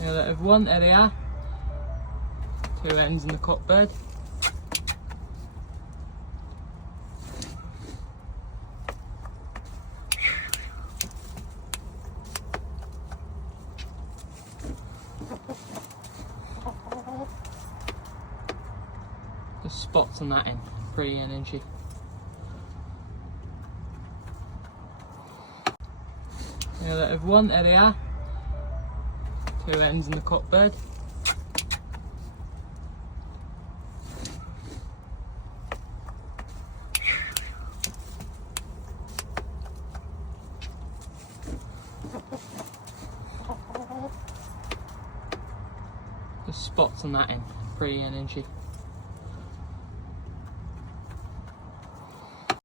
There everyone, there they are. Two hens and the cock bird. The spots on that end, pretty energy. There everyone, there they are. Two hens and the cock bird. The spots on that end, pretty energy.